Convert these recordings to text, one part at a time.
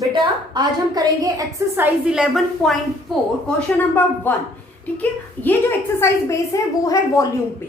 बेटा आज हम करेंगे एक्सरसाइज 11.4 क्वेश्चन नंबर 1। ठीक है, ये जो एक्सरसाइज बेस है वो है वॉल्यूम पे।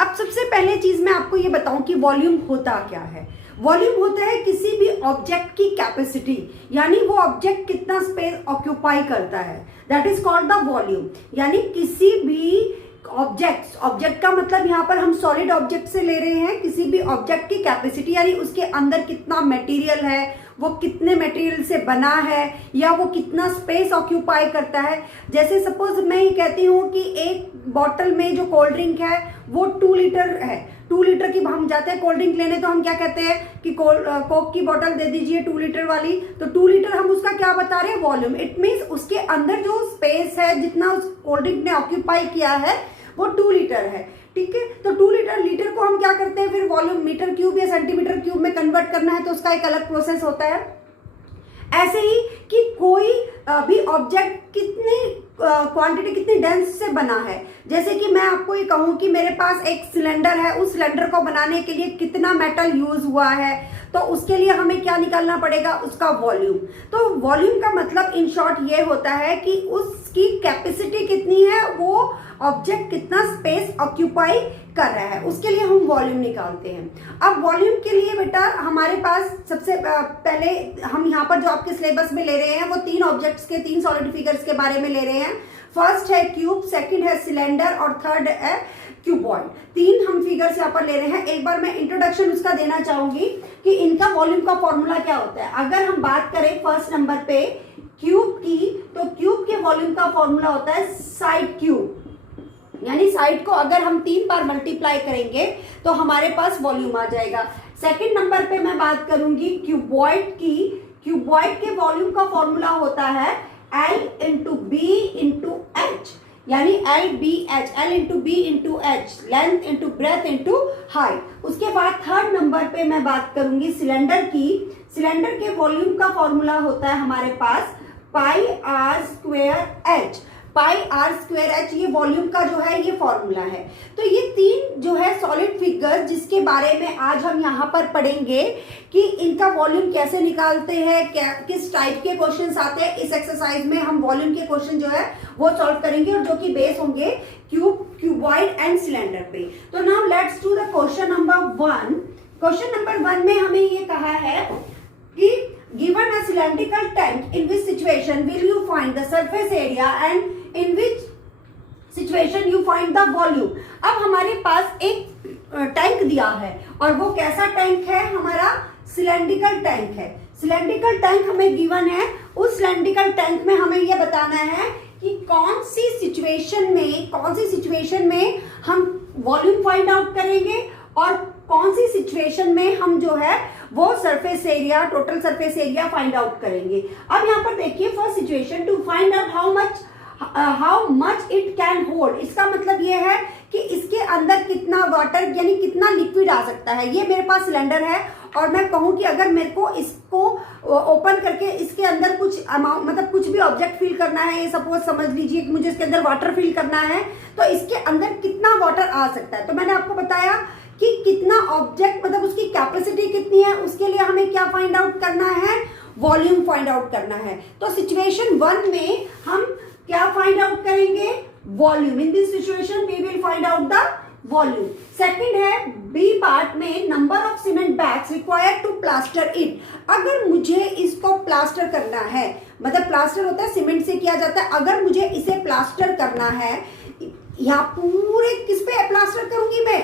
अब सबसे पहले चीज मैं आपको ये बताऊं कि वॉल्यूम होता क्या है। वॉल्यूम होता है किसी भी ऑब्जेक्ट की कैपेसिटी, यानी वो ऑब्जेक्ट कितना स्पेस ऑक्यूपाई करता है, that is called the volume. यानी किसी भी ऑब्जेक्ट का मतलब यहाँ पर हम सॉलिड ऑब्जेक्ट से ले रहे हैं, किसी भी ऑब्जेक्ट की कैपेसिटी यानी उसके अंदर कितना मटेरियल है, वो कितने मटेरियल से बना है, या वो कितना स्पेस ऑक्यूपाई करता है। जैसे सपोज मैं ये कहती हूँ कि एक बॉटल में जो कोल्ड ड्रिंक है वो 2 लीटर है। 2 लीटर की हम जाते हैं कोल्ड ड्रिंक लेने, तो हम क्या कहते हैं कि कोक की बोतल दे दीजिए 2 लीटर वाली। तो 2 लीटर हम उसका क्या बता रहे हैं, वॉल्यूम। इट मीन्स उसके अंदर जो स्पेस है, जितना उस कोल्ड ड्रिंक ने ऑक्यूपाई किया है वो 2 लीटर है। ठीक है, तो 2 लीटर को हम क्या करते हैं, फिर वॉल्यूम मीटर क्यूब या सेंटीमीटर क्यूब में कन्वर्ट करना है, तो उसका एक अलग प्रोसेस होता है। ऐसे ही कि कोई भी ऑब्जेक्ट कितनी क्वांटिटी, कितनी डेंस से बना है। जैसे कि मैं आपको ये कहूं कि मेरे पास एक सिलेंडर है, उस सिलेंडर को बनाने के लिए कितना मेटल यूज हुआ है, तो उसके लिए हमें क्या निकालना पड़ेगा, उसका वॉल्यूम। तो वॉल्यूम का मतलब इन शॉर्ट ये होता है कि उसकी कैपेसिटी कितनी है, वो ऑब्जेक्ट कितना स्पेस ऑक्यूपाई कर रहा है, उसके लिए हम वॉल्यूम निकालते हैं। अब वॉल्यूम के लिए बेटा हमारे पास सबसे पहले हम यहाँ पर जो आपके सिलेबस में ले रहे हैं वो 3 ऑब्जेक्ट्स के 3 सॉलिड फिगर्स के बारे में ले रहे हैं। फर्स्ट है क्यूब, सेकंड है सिलेंडर और थर्ड है क्यूबॉइड। 3 हम फिगर्स यहाँ पर ले रहे हैं। एक बार मैं इंट्रोडक्शन उसका देना चाहूंगी कि इनका वॉल्यूम का फॉर्मूला क्या होता है। अगर हम बात करें फर्स्ट नंबर पे क्यूब की, तो क्यूब के वॉल्यूम का फॉर्मूला होता है साइड क्यूब, यानी साइड को अगर हम 3 बार मल्टीप्लाई करेंगे तो हमारे पास वॉल्यूम आ जाएगा। सेकंड नंबर पे मैं बात करूंगी क्यूबॉइड की। क्यूबॉइड के वॉल्यूम का फॉर्मूला होता है L into B into H, यानी L into B into H, length into breadth into height. उसके बाद थर्ड नंबर पे मैं बात करूंगी सिलेंडर की। सिलेंडर के वॉल्यूम का फॉर्मूला होता है हमारे पास pi r square h. Pi r square h ये वॉल्यूम का जो है ये फॉर्मूला है। तो ये 3 जो है सॉलिड फिगर्स जिसके बारे में आज हम यहाँ पर पढ़ेंगे कि इनका वॉल्यूम कैसे निकालते हैं, किस टाइप के क्वेश्चंस आते हैं। इस एक्सरसाइज में हम वॉल्यूम के क्वेश्चन जो है वो सॉल्व करेंगे और जो कि बेस होंगे क्यूब, क्यूबॉइड एंड सिलेंडर पे। तो now let's do the question number 1। Question number 1 में हमें ये कहा है कि given a cylindrical tank, in which situation will you find the surface area and in which situation you find the volume। अब हमारे पास एक टैंक दिया है और वो कैसा टैंक है, हमारा सिलेंड्रिकल टैंक है। सिलेंड्रिकल टैंक हमें गिवन है। उस सिलेंड्रिकल टैंक में हमें ये बताना है कि कौन सी सिचुएशन में हम वॉल्यूम फाइंड आउट करेंगे और कौन सी सिचुएशन में हम जो है वो surface area, total surface area find out करेंगे। अब यहाँ पर देखिए first situation, to find out how much it can hold. इसका मतलब ये है कि इसके अंदर कितना वाटर यानी कितना लिक्विड आ सकता है। ये मेरे पास सिलेंडर है और मैं कहूं कि अगर मेरे को इसको ओपन करके इसके अंदर कुछ अमाउंट, मतलब कुछ भी ऑब्जेक्ट फिल करना है, ये सपोज समझ लीजिए कि मुझे इसके अंदर वाटर फिल करना है, तो इसके अंदर कितना वाटर आ सकता है। तो मैंने आपको बताया कि कितना ऑब्जेक्ट, मतलब उसकी कैपेसिटी कितनी है, उसके लिए हमें क्या फाइंड आउट करना है, वॉल्यूम फाइंड आउट करना है। तो सिचुएशन 1 में हम क्या फाइंड आउट करेंगे, volume. In this situation we will find out the volume. Second है बी पार्ट में, number of cement bags required to plaster it. अगर मुझे इसको प्लास्टर करना है, मतलब प्लास्टर होता है सीमेंट से किया जाता है, अगर मुझे इसे प्लास्टर करना है, यहाँ पूरे किस पे प्लास्टर करूंगी मैं,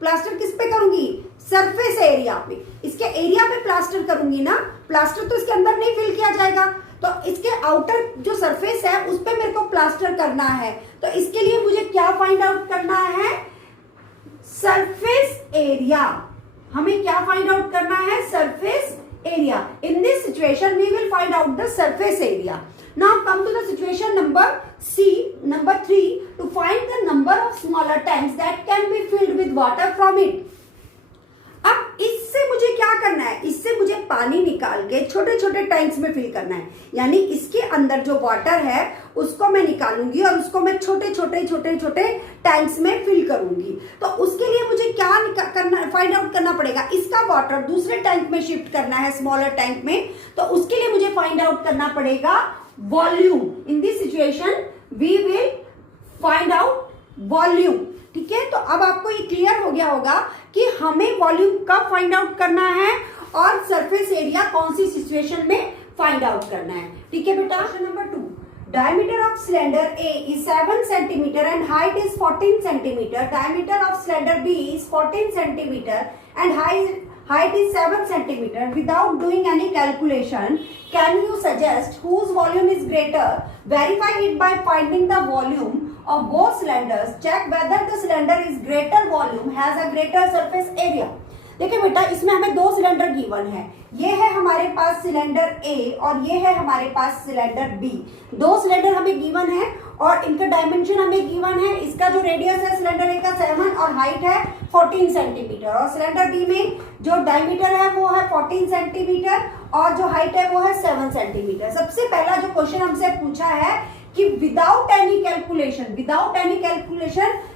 प्लास्टर किस पे करूंगी, सरफेस एरिया पे, इसके एरिया पे प्लास्टर करूंगी ना। प्लास्टर तो इसके अंदर नहीं फिल किया जाएगा, तो इसके आउटर जो सरफेस है उस पे मेरे को प्लास्टर करना है। तो इसके लिए मुझे क्या फाइंड आउट करना है, सरफेस एरिया। हमें क्या फाइंड आउट करना है, surface area. In this situation, we will find out the surface area. Now come to the situation number C, number 3, to find the number of smaller tanks that can be filled with water from it. अब इससे मुझे क्या करना है, इससे मुझे पानी निकाल के छोटे छोटे टैंक्स में फिल करना है। यानी इसके अंदर जो वाटर है उसको मैं निकालूंगी और उसको मैं छोटे छोटे टैंक्स में फिल करूंगी। तो उसके लिए मुझे क्या करना, फाइंड आउट करना पड़ेगा, इसका वाटर दूसरे टैंक में शिफ्ट करना है, स्मॉलर टैंक में। तो उसके लिए मुझे फाइंड आउट करना पड़ेगा volume. In this situation we will find out volume. ठीक है, तो अब आपको ये क्लियर हो गया होगा कि हमें वॉल्यूम कब फाइंड आउट करना है और सरफेस एरिया कौन सी सिचुएशन में फाइंड आउट करना है। ठीक है बेटा। Question number 2, diameter of cylinder A is 7 centimeter and height is 14 centimeter. Diameter of cylinder B is 14 centimeter and height is 7 centimeter. Without doing any calculation, can you suggest whose volume is greater? Verify it by finding the volume of both cylinders. Check whether the cylinder is greater volume has a greater surface area. देखिए बेटा, इसमें हमें दो cylinder given है। ये है हमारे पास cylinder ए और ये है हमारे पास सिलेंडर बी। दो सिलेंडर हमें गिवन है और इनका डायमेंशन हमें गिवन है। इसका जो रेडियस है सिलेंडर ए का 7 और हाइट है 14 सेंटीमीटर, और सिलेंडर बी में जो डायमीटर है वो है 14 सेंटीमीटर और जो हाइट है वो है 7 सेंटीमीटर। सबसे पहला जो क्वेश्चन हमसे पूछा है कि without any calculation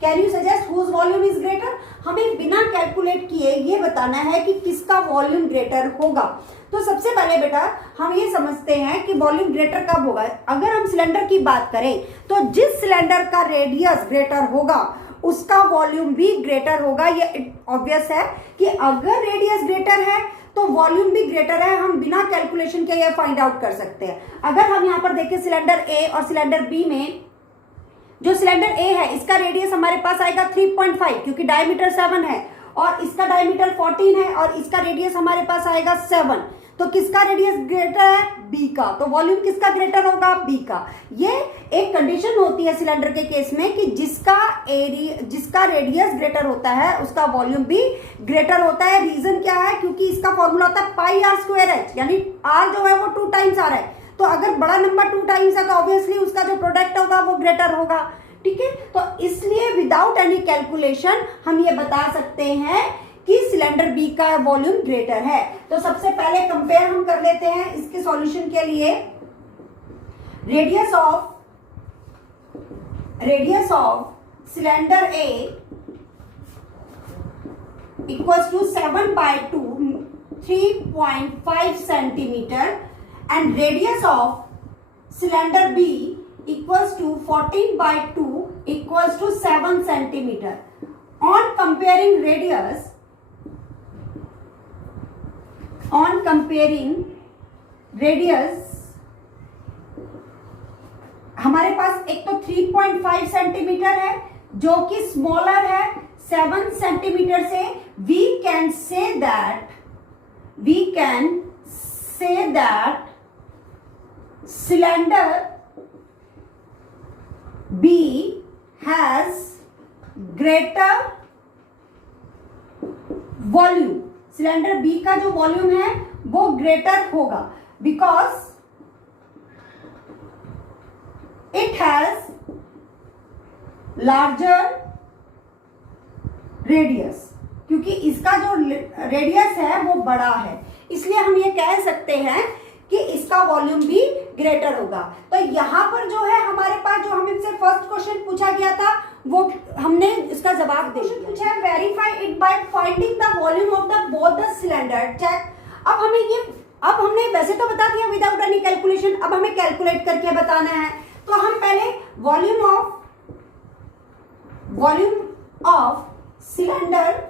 can you suggest whose volume is greater. हमें बिना कैलकुलेट किए ये बताना है कि किसका वॉल्यूम ग्रेटर होगा। तो सबसे पहले बेटा हम ये समझते हैं कि वॉल्यूम ग्रेटर कब होगा। अगर हम सिलेंडर की बात करें तो जिस सिलेंडर का रेडियस ग्रेटर होगा उसका वॉल्यूम भी ग्रेटर होगा। ये ऑब्वियस है कि अगर रेडियस ग्रेटर है तो वॉल्यूम भी ग्रेटर है। हम बिना कैलकुलेशन के ये फाइंड आउट कर सकते हैं। अगर हम यहाँ पर देखें सिलेंडर ए और सिलेंडर बी में, जो सिलेंडर ए है इसका रेडियस हमारे पास आएगा 3.5 क्योंकि डायमीटर 7 है, और इसका डायमीटर 14 है और इसका रेडियस हमारे पास आएगा 7। तो किसका रेडियस ग्रेटर है? बी का। तो वॉल्यूम किसका ग्रेटर होगा? बी का। ये एक कंडीशन होती है सिलेंडर के केस में कि जिसका रेडियस ग्रेटर होता है उसका वॉल्यूम भी ग्रेटर होता है। रीजन क्या है? क्योंकि इसका फॉर्मूला होता है पाई आर स्क्वायर एच, यानी आर जो है वो 2 टाइम्स आ रहा है। तो अगर बड़ा नंबर 2 टाइम्स है तो ऑब्वियसली उसका जो प्रोडक्ट होगा वो ग्रेटर होगा। ठीक है, तो इसलिए विदाउट एनी कैलकुलेशन हम ये बता सकते हैं कि सिलेंडर बी का वॉल्यूम ग्रेटर है। तो सबसे पहले कंपेयर हम कर लेते हैं इसके सॉल्यूशन के लिए। Radius of cylinder A equals to 7/2 3.5 centimetre and radius of cylinder B equals to 14/2 equals to 7 centimeter. On comparing radius हमारे पास एक तो 3.5 सेंटीमीटर है जो कि स्मॉलर है 7 सेंटीमीटर से। we can say that cylinder B has greater volume। Cylinder B का जो वॉल्यूम है वो ग्रेटर होगा because it has larger radius, क्योंकि इसका जो रेडियस है वो बड़ा है। इसलिए हम ये कह सकते हैं कि इसका वॉल्यूम भी ग्रेटर होगा। तो यहाँ पर जो है हमारे पास जो हमसे फर्स्ट क्वेश्चन पूछा गया था वो हमने इसका जवाब दे दिया। पूछा है verify it by finding the volume of the both the cylinder. Check. अब हमने वैसे तो बता दिया विदाउट एनी कैलकुलेशन, अब हमें कैलकुलेट करके बताना है। तो हम पहले वॉल्यूम ऑफ सिलेंडर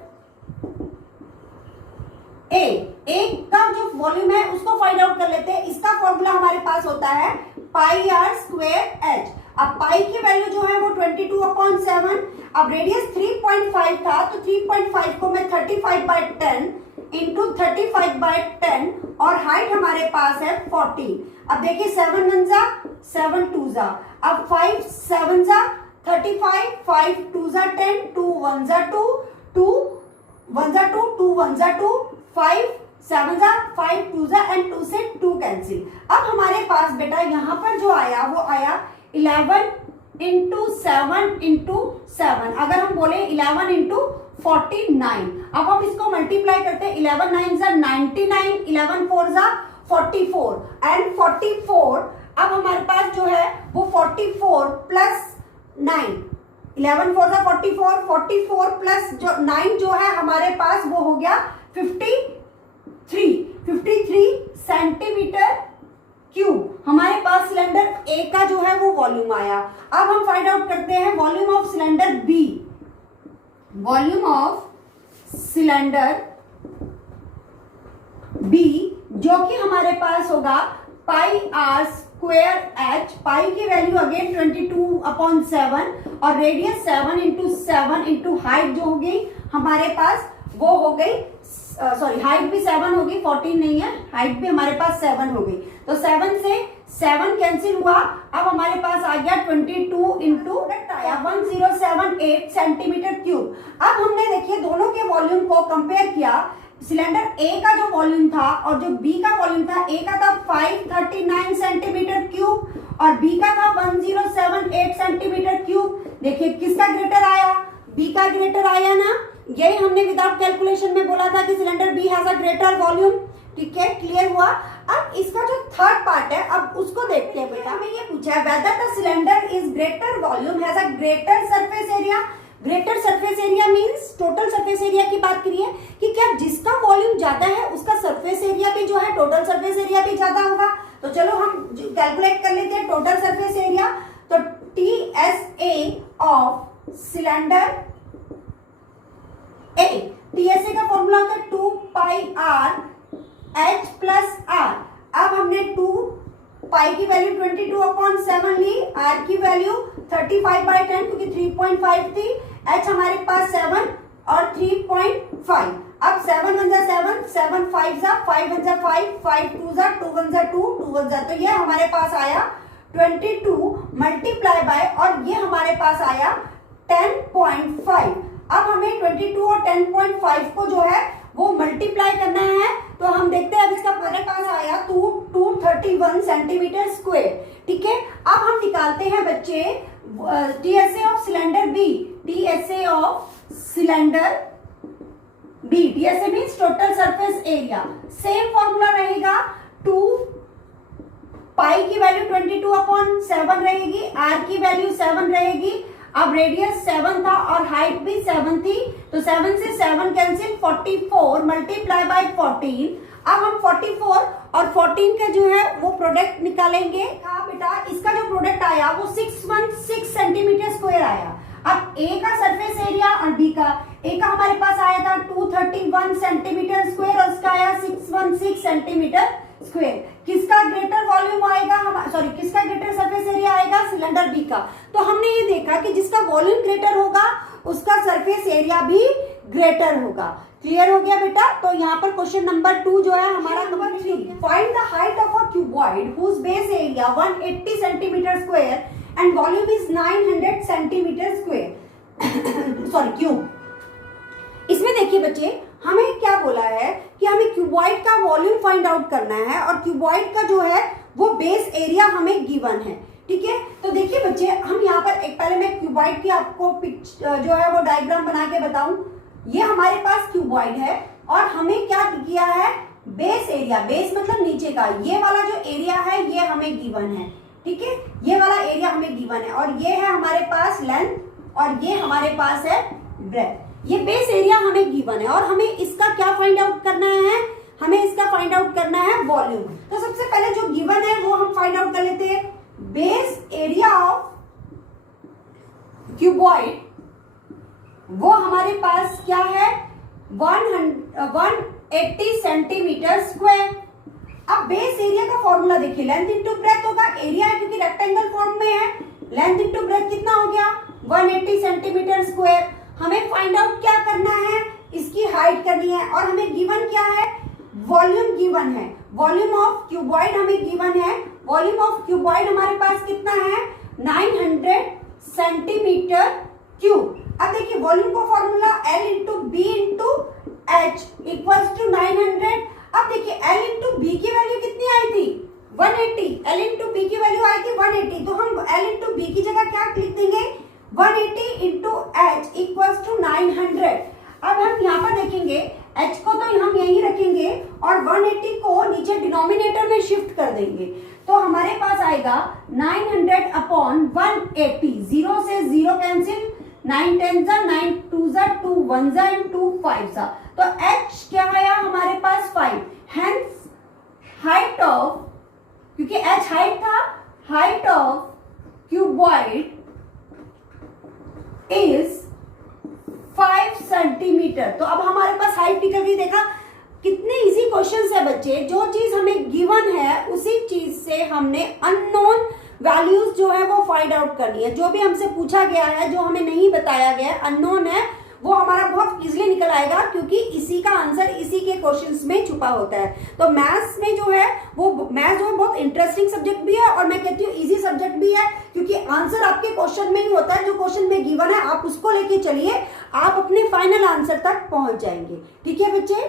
ए का जो वॉल्यूम है उसको फाइंड आउट कर लेते हैं। इसका फॉर्मूला हमारे पास होता है पाई आर स्क्वायर एच। अब पाई की वैल्यू जो है वो 22/7। अब रेडियस 3.5 था तो 3.5 को मैं 35/10 इंटू 35/10 और हाइट हमारे पास है 14। अब देखिए 7 1 जा 7 2 जा, अब 5 7 जा 35, 5 2 जा 10, 2 1 जा 2, 2 1 जा 2, 2 1 जा 2, 5 7 जा 5 2 जा एंड 2 से 2 कैंसिल। अब हमारे पास बेटा यहाँ पर जो आया वो आया 11 इंटू 7, अगर हम बोले 11 इंटू 49। अब हम इसको मल्टीप्लाई करते हैं, 11 9 जा 99, 11 4 जा 44 एंड 44। अब हमारे पास जो है वो 44 प्लस 9, 11 4 जा 44, 44 प्लस जो 9 जो है हमारे पास वो हो गया 53 सेंटीमीटर क्यूब। हमारे पास सिलेंडर ए का जो है वो वॉल्यूम आया। अब हम फाइंड आउट करते हैं volume of cylinder B. Volume of cylinder B जो कि हमारे पास होगा pi r square h. Pi की वैल्यू अगेन 22/7 और रेडियस 7 इंटू 7 इंटू हाइट जो होगी हमारे पास वो हो गई, सॉरी हाइट भी 7 होगी, 14 नहीं है, हाइट भी हमारे पास 7 हो गई। तो 7 से 7 कैंसिल हुआ। अब हमारे पास आ गया 22 इंटू आया 1078 सेंटीमीटर क्यूब। अब हमने देखिए दोनों के वॉल्यूम को कंपेयर किया। सिलेंडर ए का जो वॉल्यूम था और जो बी का वॉल्यूम था, ए का था 539 सेंटीमीटर क्यूब और बी का था 1078 सेंटीमीटर क्यूब। देखिए किसका ग्रेटर आया, बी का ग्रेटर आया ना। यही हमने विदाउट कैलकुलेशन में बोला था कि cylinder B has a greater volume. ठीक है, क्लियर हुआ। अब इसका जो थर्ड पार्ट है अब उसको देखते हैं बेटा। हमें ये पूछा है whether the cylinder is greater volume has a greater surface area. Greater surface area means total surface area की बात करिए कि क्या जिसका वॉल्यूम ज्यादा है उसका सरफेस एरिया भी जो है टोटल सरफेस एरिया भी ज्यादा होगा। तो चलो हम कैलकुलेट कर लेते हैं टोटल सरफेस एरिया। तो TSA of cylinder A, TSA का फॉर्मूला होता है 2 पाई आर एच प्लस आर। अब हमने 2 पाई की वैल्यू 22/7 ली, आर की वैल्यू 35/10 क्योंकि 3.5 थी, एच हमारे पास 7 और 3.5। अब 7 1 जा 7, 7 5 जा 5 1 जा 5, 5 2 जा 2 1 जा 2, 2 1 जा, तो ये हमारे पास आया 22 मल्टीप्लाई बाय और ये हमारे पास आया 10.5। अब हमें 22 और 10.5 को जो है वो मल्टीप्लाई करना है। तो हम देखते हैं अब इसका हमारे पास आया 231 सेंटीमीटर स्क्वायर। ठीक है, अब हम निकालते हैं बच्चे TSA of cylinder B. TSA of cylinder B, TSA means total surface area. Same formula रहेगा, 2 पाई की वैल्यू 22/7 रहेगी, आर की वैल्यू 7 रहेगी। अब रेडियस 7 था और हाइट भी 7 थी, तो 7 से 7 कैंसिल, 44 मल्टीप्लाई बाय 14। अब हम 44 और 14 का जो है वो प्रोडक्ट निकालेंगे। हाँ बेटा, इसका जो प्रोडक्ट आया वो 616 सेंटीमीटर स्क्वायर आया। अब ए का सरफेस एरिया और बी का, ए का हमारे पास आया था 231 सेंटीमीटर स्क्वायर और उसका आया 616 सेंटीमीटर स्क्वायर। किसका ग्रेटर वॉल्यूम आएगा, सॉरी किसका ग्रेटर सरफेस एरिया आएगा, सिलेंडर बी का। तो हमने ये देखा कि जिसका वॉल्यूम ग्रेटर होगा उसका सरफेस एरिया भी ग्रेटर होगा। क्लियर हो गया बेटा। तो यहाँ पर क्वेश्चन नंबर 2 जो है हमारा number 3, find the height of a cuboid whose base area 180 centimetre square and volume is 900 centimetre square sorry cube. इसमें देखिए बच्चे हमें क्या बोला है कि हमें क्यूबॉइड का वॉल्यूम फाइंड आउट करना है और क्यूबॉइड का जो है वो बेस एरिया हमें गिवन है। ठीक है, तो देखिए बच्चे हम यहाँ पर एक पहले मैं क्यूबॉइड की आपको जो है वो डायग्राम बना के बताऊं। ये हमारे पास क्यूबॉइड है और हमें क्या किया है, बेस एरिया, बेस मतलब नीचे का, ये वाला जो एरिया है ये हमें गिवन है। ठीक है, ये वाला एरिया हमें गिवन है और ये है हमारे पास लेंथ और ये हमारे पास है ब्रेथ। ये बेस एरिया हमें गिवन है और हमें इसका क्या फाइंड आउट करना है, हमें इसका फाइंड आउट करना है वॉल्यूम। तो सबसे पहले जो गिवन है वो हम फाइंड आउट कर लेते हैं। बेस एरिया ऑफ क्यूबॉइड वो हमारे पास क्या है, 180 सेंटीमीटर स्क्वायर। अब बेस एरिया का फॉर्मूला देखिए, लेंथ इंटू ब्रेथ होगा, एरिया है क्योंकि रेक्टेंगल फॉर्म में है, लेंथ इंटू ब्रेथ कितना हो गया 180 सेंटीमीटर स्क्वायर। हमें फाइंड आउट क्या करना है, इसकी हाइट करनी है और हमें गिवन क्या है, वॉल्यूम गिवन है। वॉल्यूम ऑफ क्यूबॉइड हमें गिवन है, वॉल्यूम ऑफ क्यूबॉइड हमारे पास कितना है 900 सेंटीमीटर क्यूब। अब देखिए वॉल्यूम का formula L into B into H equals to 900। अब देखिए L इंटू बी की वैल्यू कितनी आई थी 180, L इंटू बी की वैल्यू आएगी 180, तो हम L इंटू बी की जगह क्या लिख देंगे 180 इंटू एच इक्वल्स टू 900। अब हम यहाँ पर देखेंगे h को तो हम यहीं रखेंगे और 180 को नीचे डिनोमिनेटर में शिफ्ट कर देंगे, तो हमारे पास आएगा 900 अपॉन 180, 0 से 0 कैंसिल, 9 10 जा 9 2 जा 2 1 जा एंड 2 5 जा, तो h क्या आया हमारे पास 5, हेंस हाइट ऑफ, क्योंकि h हाइट था, height of cuboid is 5 centimetre. तो अब हमारे पास हाइट निकल गई। देखा कितने इजी क्वेश्चंस है बच्चे, जो चीज हमें गिवन है उसी चीज से हमने अननोन वैल्यूज जो है वो फाइंड आउट करनी है। जो भी हमसे पूछा गया है, जो हमें नहीं बताया गया है, अननोन है, वो हमारा बहुत इजीली निकल आएगा, क्योंकि इसी का आंसर इसी के क्वेश्चंस में छुपा होता है। तो मैथ्स में जो है वो मैथ्स जो है बहुत इंटरेस्टिंग सब्जेक्ट भी है और मैं कहती हूँ इजी सब्जेक्ट भी है, क्योंकि आंसर आपके क्वेश्चन में ही होता है। जो क्वेश्चन में गिवन है आप उसको लेके चलिए, आप अपने फाइनल आंसर तक पहुंच जाएंगे। ठीक है बच्चे।